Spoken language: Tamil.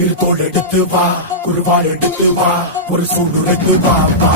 இருத்தோடு எடுத்து வா, குருவாள் எடுத்து வா, ஒரு சூடு எடுத்து வா வா.